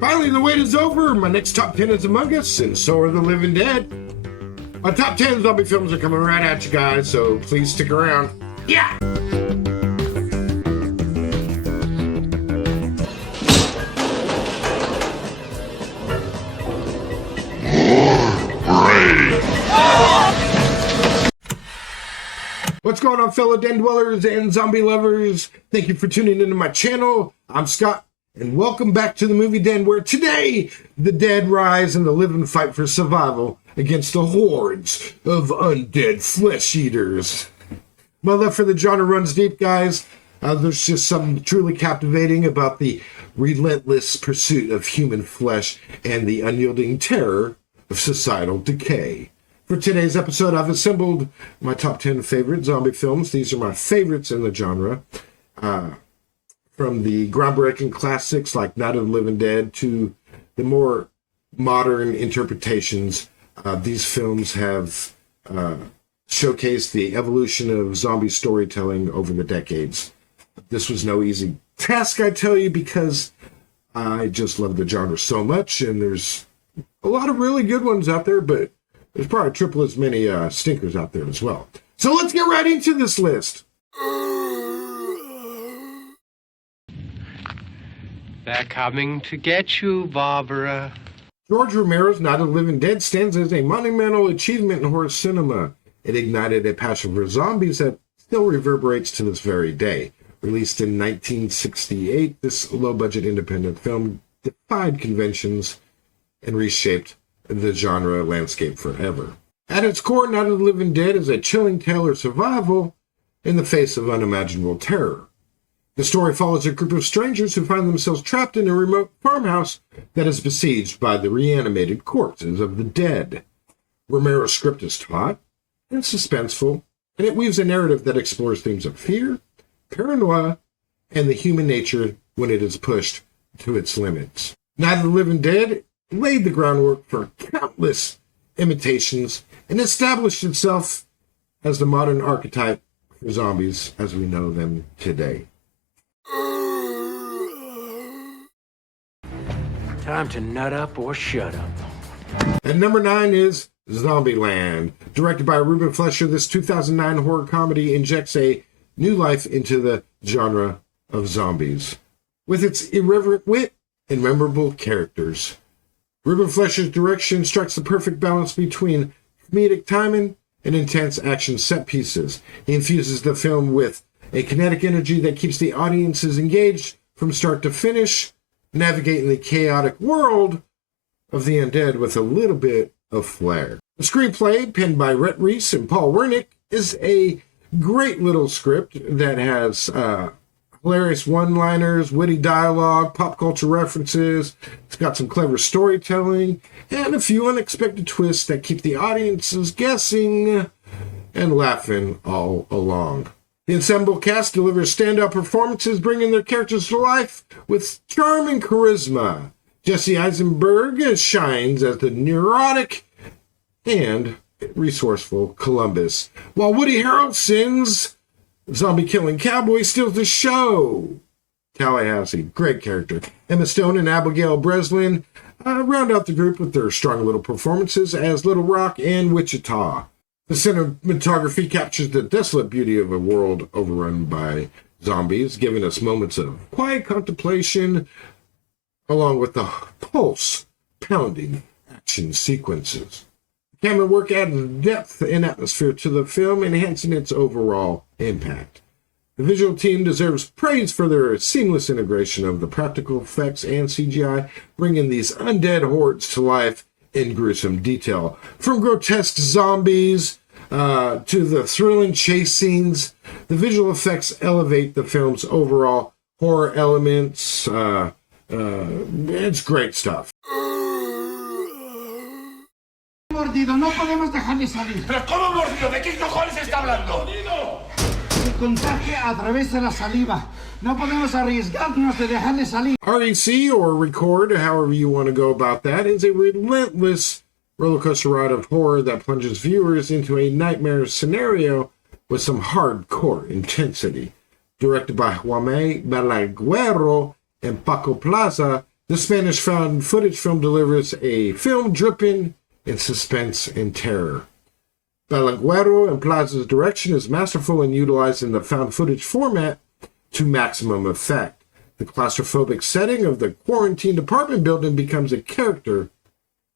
Finally, the wait is over. My next top 10 is Among Us, and so are the Living Dead. My top 10 zombie films are coming right at you guys, so please stick around. Yeah! What's going on, fellow den dwellers and zombie lovers? Thank you for tuning into my channel. I'm Scott, and welcome back to the Movie Den, where today the dead rise and the living fight for survival against the hordes of undead flesh eaters. My love for the genre runs deep, guys. There's just something truly captivating about the relentless pursuit of human flesh and the unyielding terror of societal decay. For today's episode, I've assembled my top 10 favorite zombie films. These are my favorites in the genre. From the groundbreaking classics like Night of the Living Dead to the more modern interpretations, these films have showcased the evolution of zombie storytelling over the decades. This was no easy task, I tell you, because I just love the genre so much, and there's a lot of really good ones out there, but there's probably triple as many stinkers out there as well. So let's get right into this list. They're coming to get you, Barbara. George Romero's Night of the Living Dead stands as a monumental achievement in horror cinema. It ignited a passion for zombies that still reverberates to this very day. Released in 1968, this low-budget independent film defied conventions and reshaped the genre landscape forever. At its core, Night of the Living Dead is a chilling tale of survival in the face of unimaginable terror. The story follows a group of strangers who find themselves trapped in a remote farmhouse that is besieged by the reanimated corpses of the dead. Romero's script is taut and suspenseful, and it weaves a narrative that explores themes of fear, paranoia, and the human nature when it is pushed to its limits. Night of the Living Dead laid the groundwork for countless imitations and established itself as the modern archetype for zombies as we know them today. Time to nut up or shut up. At number 9 is Zombieland. Directed by Ruben Fleischer, this 2009 horror comedy injects a new life into the genre of zombies. With its irreverent wit and memorable characters, Ruben Fleischer's direction strikes the perfect balance between comedic timing and intense action set pieces. He infuses the film with a kinetic energy that keeps the audiences engaged from start to finish, navigating the chaotic world of the undead with a little bit of flair. The screenplay, penned by Rhett Reese and Paul Wernick, is a great little script that has hilarious one-liners, witty dialogue, pop culture references. It's got some clever storytelling and a few unexpected twists that keep the audiences guessing and laughing all along. The ensemble cast delivers standout performances, bringing their characters to life with charm and charisma. Jesse Eisenberg shines as the neurotic and resourceful Columbus, while Woody Harrelson's zombie-killing cowboy steals the show. Tallahassee, great character. Emma Stone and Abigail Breslin round out the group with their strong little performances as Little Rock and Wichita. The cinematography captures the desolate beauty of a world overrun by zombies, giving us moments of quiet contemplation, along with the pulse-pounding action sequences. Camera work added depth and atmosphere to the film, enhancing its overall impact. The visual team deserves praise for their seamless integration of the practical effects and CGI, bringing these undead hordes to life in gruesome detail. From grotesque zombies to the thrilling chase scenes, the visual effects elevate the film's overall horror elements. It's great stuff. Mordido, no podemos dejarle salir. ¿Pero cómo mordido? ¿De qué cojones está hablando? Se contagia a través de la saliva. No podemos arriesgarnos de dejarle salir. REC, or Record, however you want to go about that, is a relentless rollercoaster ride of horror that plunges viewers into a nightmare scenario with some hardcore intensity. Directed by Jaime Balaguero and Paco Plaza, The Spanish found footage film delivers a film dripping in suspense and terror. Balaguero and Plaza's direction is masterful in utilizing the found footage format to maximum effect. The claustrophobic setting of the quarantined apartment building becomes a character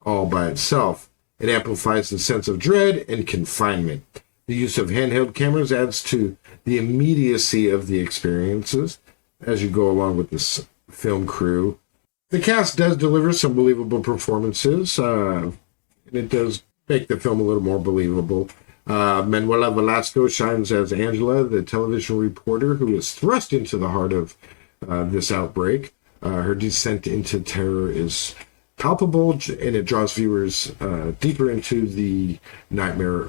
all by itself. It amplifies the sense of dread and confinement. The use of handheld cameras adds to the immediacy of the experiences as you go along with this film crew. The cast does deliver some believable performances, and it does make the film a little more believable. Manuela Velasco shines as Angela, the television reporter who is thrust into the heart of this outbreak. Her descent into terror is palpable, and it draws viewers deeper into the nightmare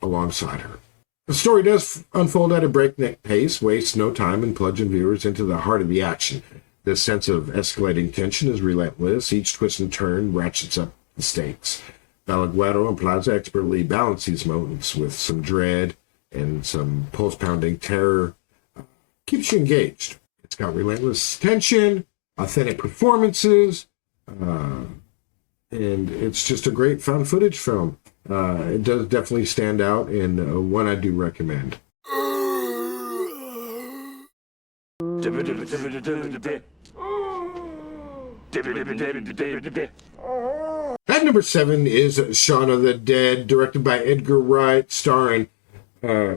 alongside her. The story does unfold at a breakneck pace, wastes no time, and plunging viewers into the heart of the action. The sense of escalating tension is relentless. Each twist and turn ratchets up the stakes. Balaguero and Plaza expertly balance these moments with some dread and some pulse-pounding terror. Keeps you engaged. It's got relentless tension, authentic performances, and it's just a great found footage film. It does definitely stand out, and one I do recommend. At number 7 is Shaun of the Dead, directed by Edgar Wright, starring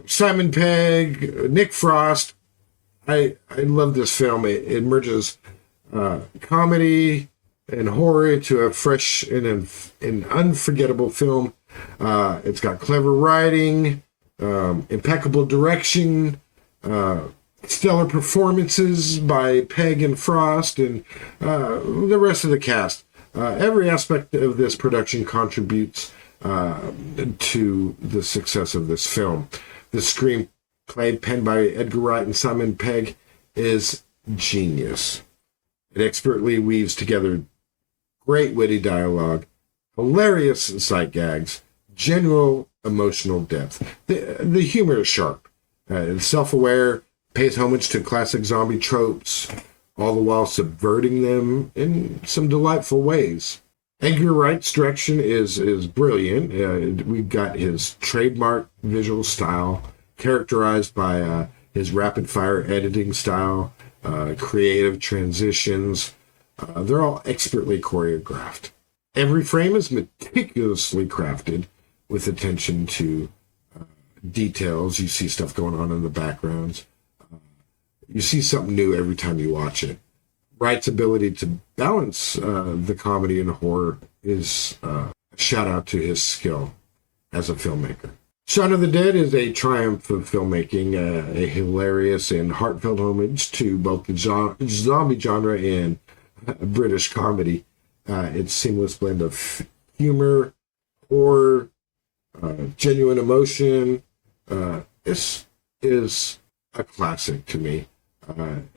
Simon Pegg, Nick Frost. I love this film. It merges comedy and horror into a fresh and an unforgettable film. It's got clever writing, impeccable direction, stellar performances by Pegg and Frost, and the rest of the cast. Every aspect of this production contributes to the success of this film. The screenplay, penned by Edgar Wright and Simon Pegg, is genius. It expertly weaves together great witty dialogue, hilarious sight gags, genuine emotional depth. The humor is sharp, it's self-aware, pays homage to classic zombie tropes, all the while subverting them in some delightful ways. Edgar Wright's direction is brilliant. We've got his trademark visual style, characterized by his rapid-fire editing style, creative transitions. They're all expertly choreographed. Every frame is meticulously crafted with attention to details. You see stuff going on in the backgrounds. You see something new every time you watch it. Wright's ability to balance the comedy and horror is a shout out to his skill as a filmmaker. Shaun of the Dead is a triumph of filmmaking, a hilarious and heartfelt homage to both the zombie genre and British comedy. Its seamless blend of humor, horror, genuine emotion. This is a classic to me.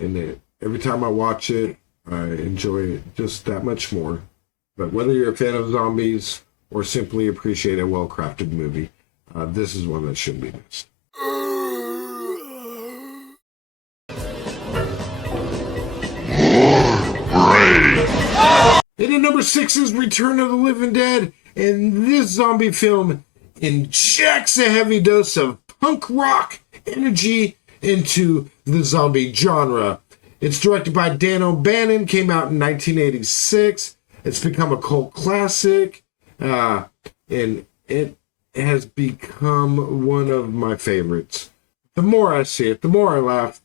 And every time I watch it, I enjoy it just that much more. But whether you're a fan of zombies or simply appreciate a well-crafted movie, this is one that shouldn't be missed. And at number 6 is Return of the Living Dead, and this zombie film injects a heavy dose of punk rock energy into the zombie genre. It's directed by Dan O'Bannon, came out in 1986. It's become a cult classic, and it has become one of my favorites. The more I see it, the more I laugh.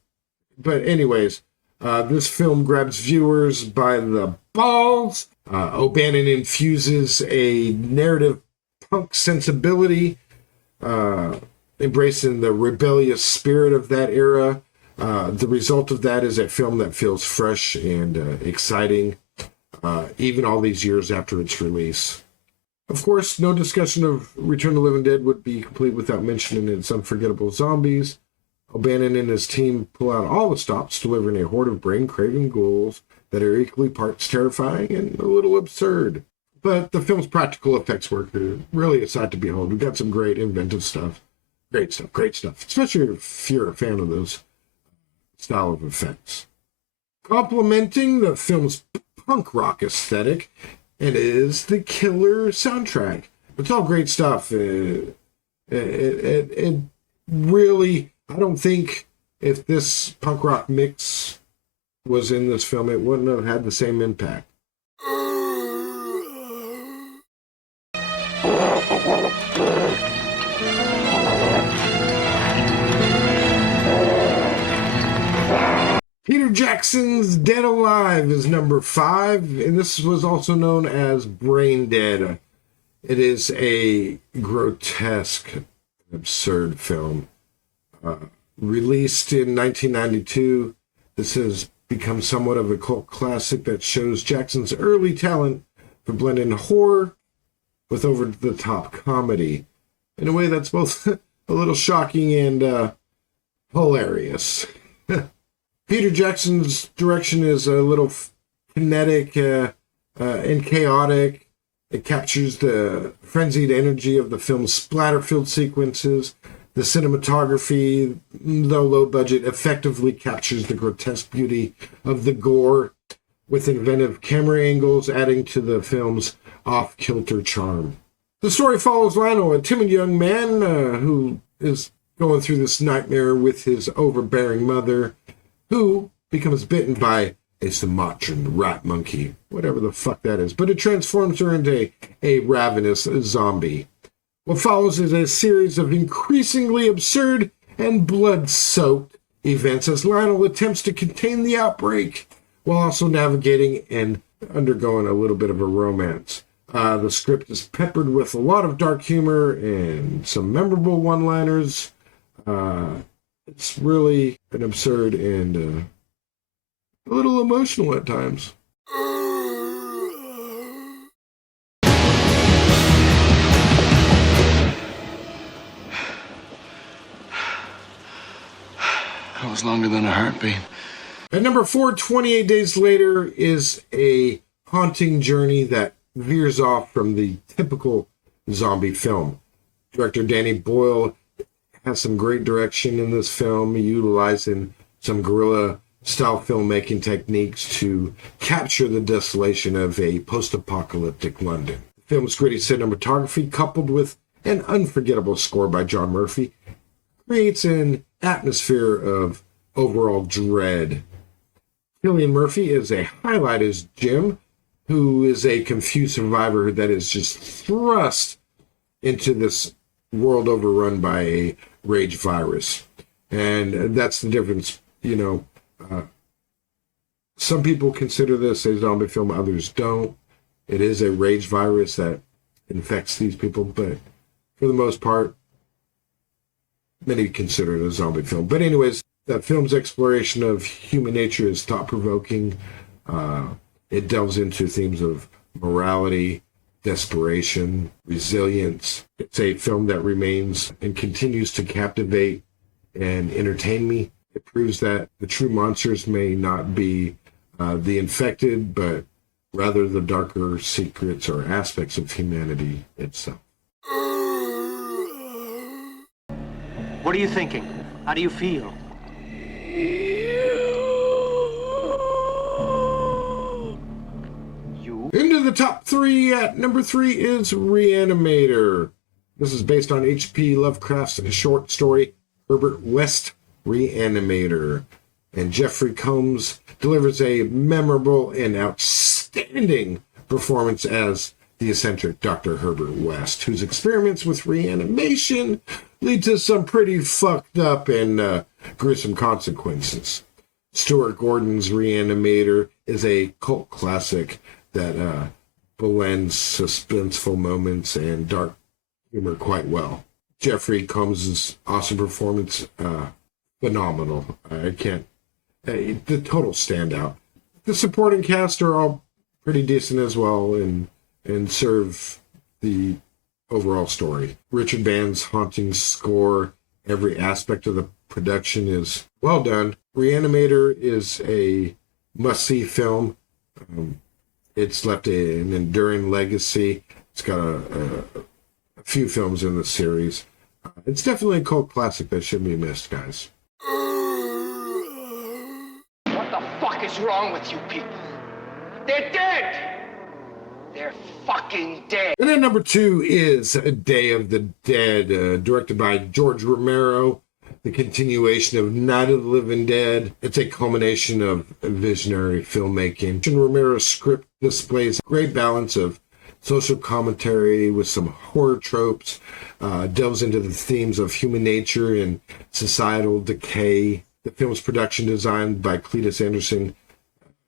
But anyways, this film grabs viewers by the balls. O'Bannon infuses a narrative punk sensibility, embracing the rebellious spirit of that era. The result of that is a film that feels fresh and exciting, even all these years after its release. Of course, no discussion of Return of the Living Dead would be complete without mentioning its unforgettable zombies. O'Bannon and his team pull out all the stops, delivering a horde of brain-craving ghouls that are equally parts terrifying and a little absurd. But the film's practical effects work are really a sight to behold. We've got some great inventive stuff. Great stuff. Especially if you're a fan of those style of effects. Complementing the film's punk rock aesthetic, and it is the killer soundtrack. It's all great stuff. It really, I don't think if this punk rock mix was in this film, it wouldn't have had the same impact. Peter Jackson's Dead Alive is number 5, and this was also known as Brain Dead. It is a grotesque, absurd film. Released in 1992, this has become somewhat of a cult classic that shows Jackson's early talent for blending horror with over-the-top comedy in a way that's both a little shocking and hilarious. Peter Jackson's direction is a little kinetic and chaotic. It captures the frenzied energy of the film's splatter-filled sequences. The cinematography, though low budget, effectively captures the grotesque beauty of the gore with inventive camera angles, adding to the film's off-kilter charm. The story follows Lionel, a timid young man who is going through this nightmare with his overbearing mother, who becomes bitten by a Sumatran rat monkey, whatever the fuck that is, but it transforms her into a ravenous zombie. What follows is a series of increasingly absurd and blood-soaked events as Lionel attempts to contain the outbreak while also navigating and undergoing a little bit of a romance. The script is peppered with a lot of dark humor and some memorable one-liners. It's really an absurd and a little emotional at times. That was longer than a heartbeat. At number 4, 28 Days Later is a haunting journey that veers off from the typical zombie film. Director Danny Boyle has some great direction in this film, utilizing some guerrilla-style filmmaking techniques to capture the desolation of a post-apocalyptic London. The film's gritty cinematography, coupled with an unforgettable score by John Murphy, creates an atmosphere of overall dread. Cillian Murphy is a highlight as Jim, who is a confused survivor that is just thrust into this world overrun by a rage virus. And that's the difference. Some people consider this a zombie film, others don't. It is a rage virus that infects these people, but for the most part, many consider it a zombie film. But anyways, that film's exploration of human nature is thought-provoking. It delves into themes of morality, desperation, resilience. It's a film that remains and continues to captivate and entertain me. It proves that the true monsters may not be the infected, but rather the darker secrets or aspects of humanity itself. What are you thinking? How do you feel? Into the top 3 at number 3 is Reanimator. This is based on H.P. Lovecraft's short story, Herbert West Reanimator. And Jeffrey Combs delivers a memorable and outstanding performance as the eccentric Dr. Herbert West, whose experiments with reanimation lead to some pretty fucked up and gruesome consequences. Stuart Gordon's Reanimator is a cult classic that blends suspenseful moments and dark humor quite well. Jeffrey Combs' awesome performance, phenomenal. The total standout. The supporting cast are all pretty decent as well and serve the overall story. Richard Band's haunting score, every aspect of the production is well done. Reanimator is a must-see film. It's left an enduring legacy. It's got a few films in the series. It's definitely a cult classic that shouldn't be missed, guys. What the fuck is wrong with you people? They're dead! They're fucking dead! And then number 2 is Day of the Dead, directed by George Romero. The continuation of Night of the Living Dead. It's a culmination of visionary filmmaking. Romero's script displays a great balance of social commentary with some horror tropes, delves into the themes of human nature and societal decay. The film's production, designed by Cletus Anderson,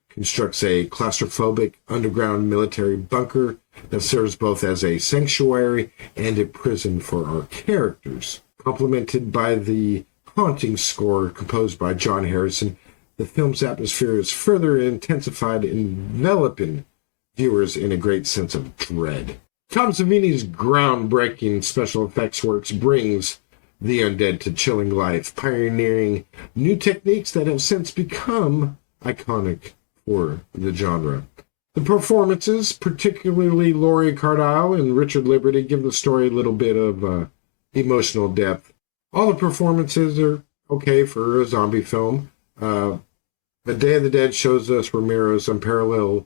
constructs a claustrophobic underground military bunker that serves both as a sanctuary and a prison for our characters. Complemented by the haunting score composed by John Harrison, the film's atmosphere is further intensified, enveloping viewers in a great sense of dread. Tom Savini's groundbreaking special effects works brings the undead to chilling life, pioneering new techniques that have since become iconic for the genre. The performances, particularly Laurie Cardile and Richard Liberty, give the story a little bit of emotional depth. All the performances are okay for a zombie film. But Day of the Dead shows us Romero's unparalleled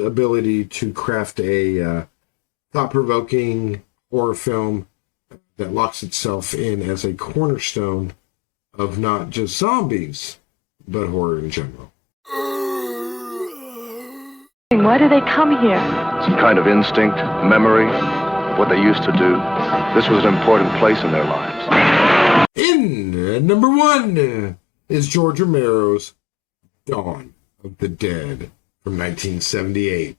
ability to craft a thought-provoking horror film that locks itself in as a cornerstone of not just zombies, but horror in general. Why do they come here? Some kind of instinct, memory, what they used to do. This was an important place in their lives. In number 1 is George Romero's Dawn of the Dead from 1978.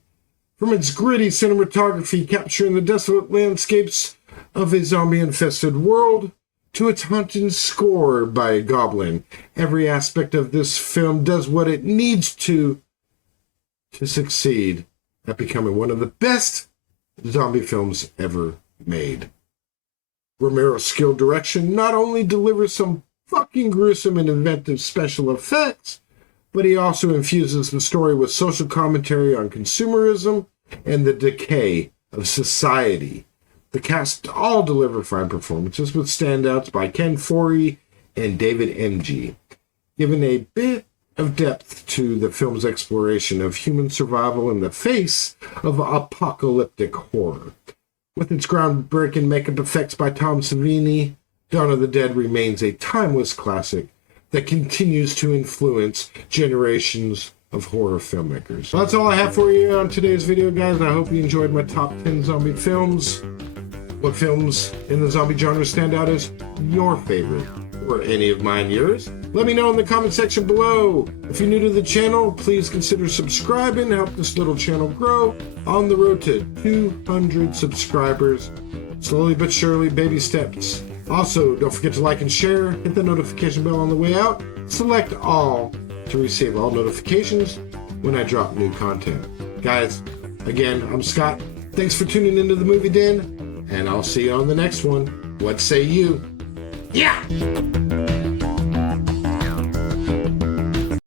From its gritty cinematography capturing the desolate landscapes of a zombie-infested world to its haunting score by a goblin, every aspect of this film does what it needs to succeed at becoming one of the best zombie films ever made. Romero's skilled direction not only delivers some fucking gruesome and inventive special effects, but he also infuses the story with social commentary on consumerism and the decay of society. The cast all deliver fine performances, with standouts by Ken Foree and David M.G., giving a bit of depth to the film's exploration of human survival in the face of apocalyptic horror. With its groundbreaking makeup effects by Tom Savini, Dawn of the Dead remains a timeless classic that continues to influence generations of horror filmmakers. Well, that's all I have for you on today's video, guys. I hope you enjoyed my top 10 zombie films. What films in the zombie genre stand out as your favorite? Or any of mine yours? Let me know in the comment section below. If you're new to the channel, please consider subscribing to help this little channel grow on the road to 200 subscribers. Slowly but surely, baby steps. Also, don't forget to like and share, hit the notification bell on the way out, select all to receive all notifications when I drop new content. Guys, again, I'm Scott. Thanks for tuning into the Movie Den, and I'll see you on the next one. What say you? Yeah!